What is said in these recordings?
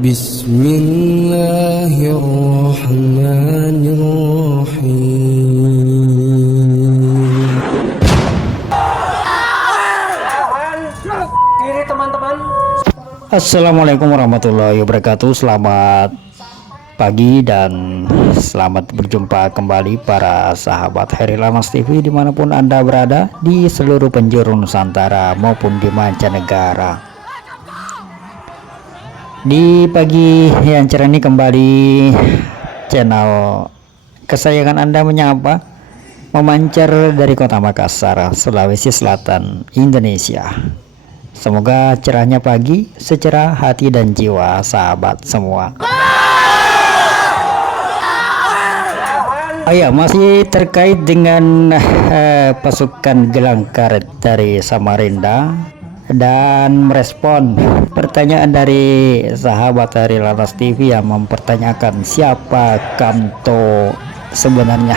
Bismillahirrahmanirrahim. Assalamualaikum warahmatullahi wabarakatuh. Selamat pagi dan selamat berjumpa kembali para sahabat Herilanas TV dimanapun Anda berada di seluruh penjuru Nusantara maupun di mancanegara. Di pagi yang cerah ini kembali channel kesayangan Anda menyapa, memancar dari kota Makassar, Sulawesi Selatan, Indonesia. Semoga cerahnya pagi secerah hati dan jiwa sahabat semua. Ya, masih terkait dengan pasukan gelang karet dari Samarinda dan merespon pertanyaan dari sahabat Herilanas TV yang mempertanyakan siapa Kamto sebenarnya.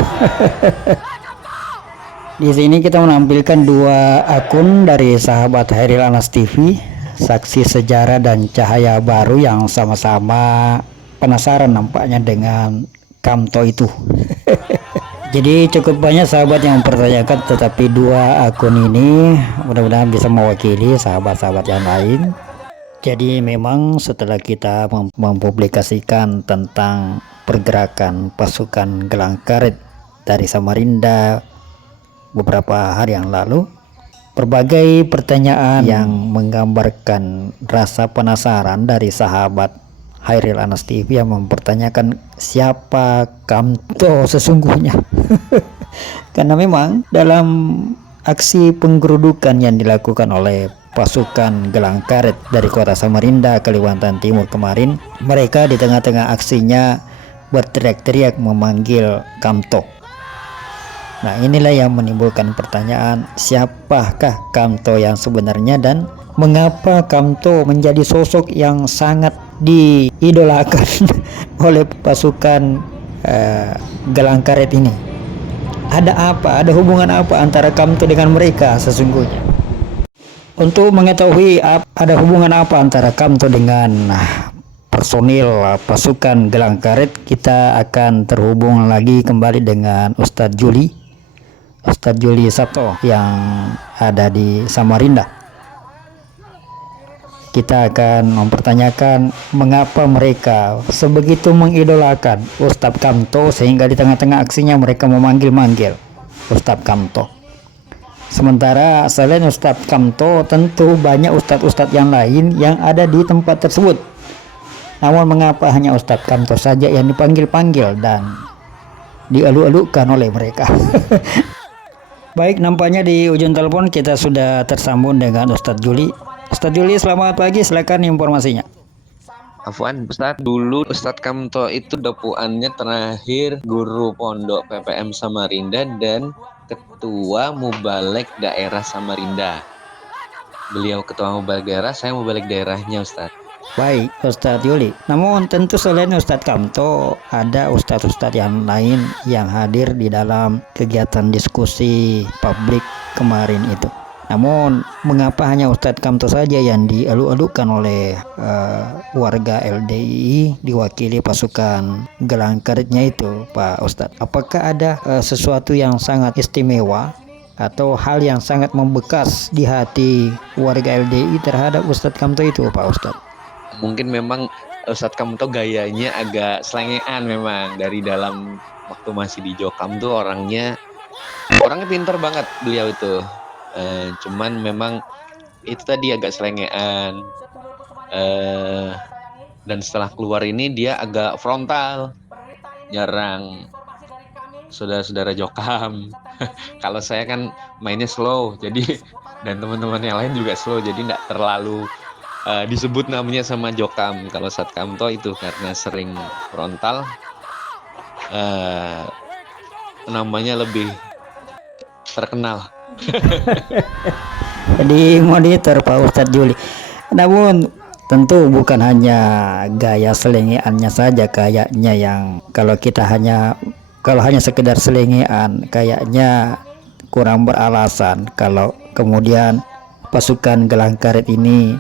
Di sini kita menampilkan dua akun dari sahabat Herilanas TV, saksi sejarah dan cahaya baru yang sama-sama penasaran nampaknya dengan Kamto itu. Jadi cukup banyak sahabat yang mempertanyakan, tetapi dua akun ini mudah-mudahan bisa mewakili sahabat-sahabat yang lain. Jadi memang setelah kita mempublikasikan tentang pergerakan pasukan gelang karet dari Samarinda beberapa hari yang lalu, berbagai pertanyaan yang menggambarkan rasa penasaran dari sahabat Herilanas TV yang mempertanyakan siapa Kamto sesungguhnya. Karena memang dalam aksi penggerudukan yang dilakukan oleh pasukan gelang karet dari kota Samarinda, Kalimantan Timur kemarin, mereka di tengah-tengah aksinya berteriak-teriak memanggil Kamto. Nah, inilah yang menimbulkan pertanyaan, siapakah Kamto yang sebenarnya dan mengapa Kamto menjadi sosok yang sangat diidolakan oleh pasukan gelang karet ini. Ada apa? Ada hubungan apa antara Kamto dengan mereka sesungguhnya? Untuk mengetahui ada hubungan apa antara Kamto dengan personil pasukan gelang karet, kita akan terhubung lagi kembali dengan Ustadz Juli Sabto yang ada di Samarinda. Kita akan mempertanyakan mengapa mereka sebegitu mengidolakan Ustadz Kamto sehingga di tengah-tengah aksinya mereka memanggil-manggil Ustadz Kamto. Sementara selain Ustadz Kamto, tentu banyak ustadz-ustadz yang lain yang ada di tempat tersebut. Namun mengapa hanya Ustadz Kamto saja yang dipanggil-panggil dan dielu-elukan oleh mereka? Baik, nampaknya di ujung telepon kita sudah tersambung dengan Ustadz Juli. Ustadz Juli, selamat pagi, silakan informasinya. Afwan, Ustadz, dulu Ustadz Kamto itu dapuannya terakhir guru pondok PPM Samarinda dan ketua Mubalek daerah Samarinda. Beliau ketua Mubalek daerah, saya Mubalek daerahnya, Ustadz. Baik, Ustadz Juli. Namun tentu selain Ustadz Kamto, ada ustadz-ustadz yang lain yang hadir di dalam kegiatan diskusi publik kemarin itu. Namun mengapa hanya Ustadz Kamto saja yang dielu-elukan oleh warga LDI diwakili pasukan gelang karetnya itu, Pak Ustadz? Apakah ada sesuatu yang sangat istimewa atau hal yang sangat membekas di hati warga LDI terhadap Ustadz Kamto itu, Pak Ustadz? Mungkin memang Ustadz Kamto gayanya agak selengean memang. Dari dalam waktu masih di Jokam tuh orangnya pintar banget beliau itu. Cuman memang itu tadi agak selengean, dan setelah keluar ini dia agak frontal, jarang saudara-saudara Jokam. Kalau saya kan mainnya slow, jadi dan teman-teman yang lain juga slow, jadi nggak terlalu disebut namanya sama Jokam. Kalau Ustadz Kamto itu karena sering frontal, namanya lebih terkenal. Di monitor Pak Ustadz Juli. Namun tentu bukan hanya gaya selengeannya saja kayaknya yang kalau hanya sekedar selengean kayaknya kurang beralasan kalau kemudian pasukan gelang karet ini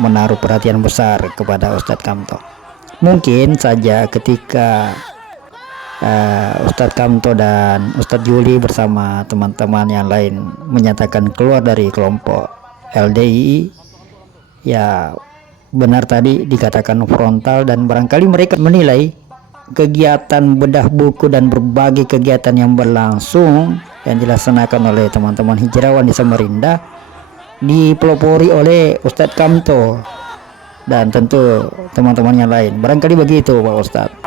menaruh perhatian besar kepada Ustadz Kamto. Mungkin saja ketika Ustadz Kamto dan Ustadz Yuli bersama teman-teman yang lain menyatakan keluar dari kelompok LDII, ya benar tadi dikatakan frontal, dan barangkali mereka menilai kegiatan bedah buku dan berbagai kegiatan yang berlangsung yang dilaksanakan oleh teman-teman hijrawan di Samarinda dipelopori oleh Ustadz Kamto dan tentu teman-teman yang lain. Barangkali begitu Pak Ustadz.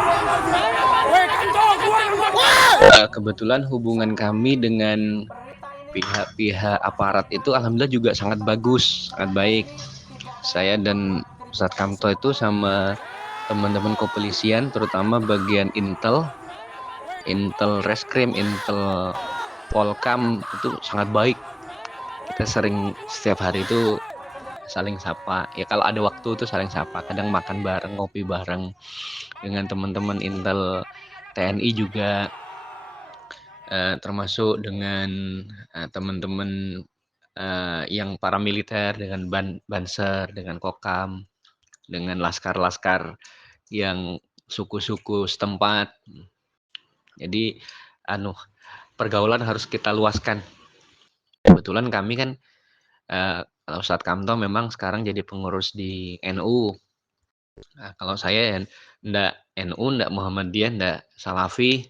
Kebetulan hubungan kami dengan pihak-pihak aparat itu alhamdulillah juga sangat bagus, sangat baik. Saya dan Ustadz Kamto itu sama teman-teman kepolisian, terutama bagian Intel Reskrim, Intel Polkam itu sangat baik. Kita sering setiap hari itu saling sapa. Ya kalau ada waktu itu saling sapa. Kadang makan bareng, ngopi bareng dengan teman-teman Intel TNI juga, termasuk dengan teman-teman yang paramiliter, dengan Banser, dengan Kokam, dengan laskar-laskar yang suku-suku setempat. Jadi pergaulan harus kita luaskan. Kebetulan kami kan kalau Ustadz Kamto memang sekarang jadi pengurus di NU. Nah, kalau saya ndak NU, ndak Muhammadiyah, ndak Salafi.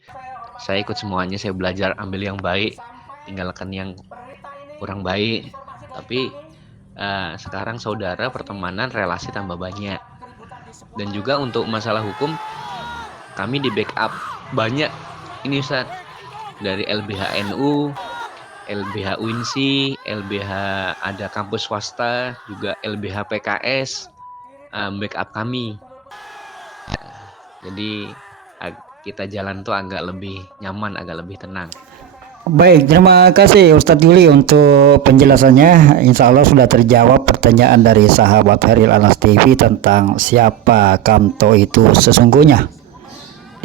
Saya ikut semuanya, saya belajar ambil yang baik, tinggalkan yang kurang baik. Tapi sekarang saudara, pertemanan, relasi tambah banyak. Dan juga untuk masalah hukum, kami di backup banyak. Ini Ustaz, dari LBH NU, LBH UINSI, LBH ada kampus swasta, juga LBH PKS, backup kami. Jadi kita jalan tuh agak lebih nyaman, agak lebih tenang. Baik, terima kasih Ustadz Yuli untuk penjelasannya. Insya Allah sudah terjawab pertanyaan dari sahabat Khairil Anas TV tentang siapa Kamto itu sesungguhnya.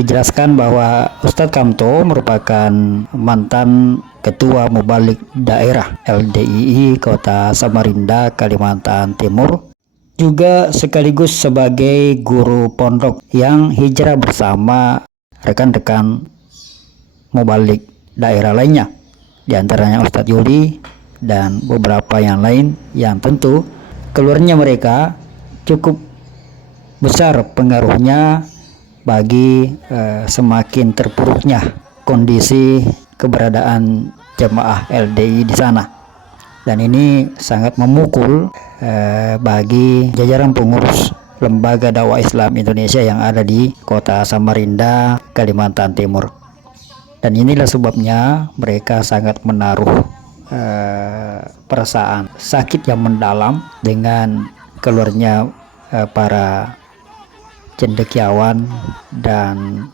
Dijelaskan bahwa Ustadz Kamto merupakan mantan Ketua Mubalik Daerah LDII Kota Samarinda, Kalimantan Timur, juga sekaligus sebagai guru pondok yang hijrah bersama rekan-rekan Mubalik daerah lainnya, diantaranya Ustadz Yuli dan beberapa yang lain, yang tentu keluarnya mereka cukup besar pengaruhnya bagi semakin terpuruknya kondisi keberadaan jemaah LDI di sana. Dan ini sangat memukul bagi jajaran pengurus Lembaga Dakwah Islam Indonesia yang ada di Kota Samarinda, Kalimantan Timur. Dan inilah sebabnya mereka sangat menaruh perasaan sakit yang mendalam dengan keluarnya para cendekiawan dan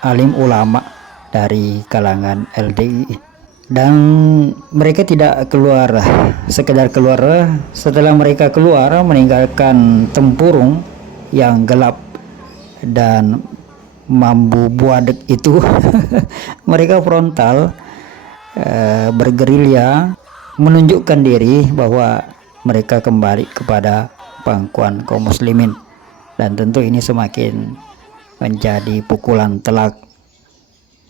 alim ulama dari kalangan LDI. Dan mereka tidak keluar sekedar keluar, setelah mereka keluar meninggalkan tempurung yang gelap dan mambu buadek itu mereka frontal bergerilya menunjukkan diri bahwa mereka kembali kepada pangkuan kaum muslimin. Dan tentu ini semakin menjadi pukulan telak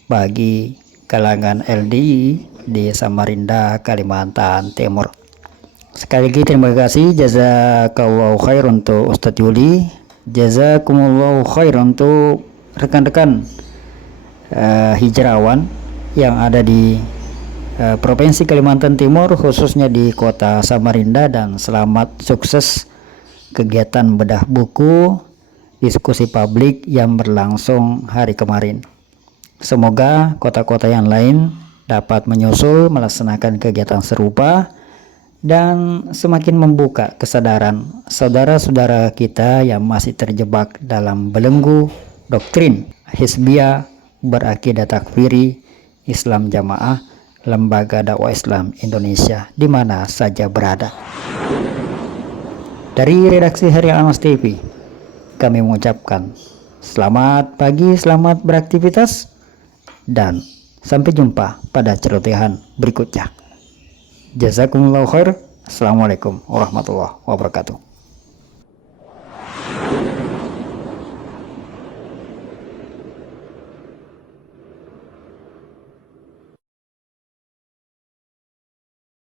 bagi kalangan LDI di Samarinda, Kalimantan Timur. Sekali lagi terima kasih, jazakallahu khair untuk Ustadz Yuli, jazakumullahu khair untuk rekan-rekan hijrawan yang ada di Provinsi Kalimantan Timur, khususnya di Kota Samarinda, dan selamat sukses kegiatan bedah buku diskusi publik yang berlangsung hari kemarin. Semoga kota-kota yang lain dapat menyusul melaksanakan kegiatan serupa dan semakin membuka kesadaran saudara-saudara kita yang masih terjebak dalam belenggu doktrin Hizbiyah berakidah takfiri Islam Jamaah Lembaga Dakwah Islam Indonesia di mana saja berada. Dari redaksi Khairil Anas TV, kami mengucapkan selamat pagi, selamat beraktivitas, dan sampai jumpa pada celotehan berikutnya. Jazakumullahu khair. Assalamualaikum warahmatullahi wabarakatuh.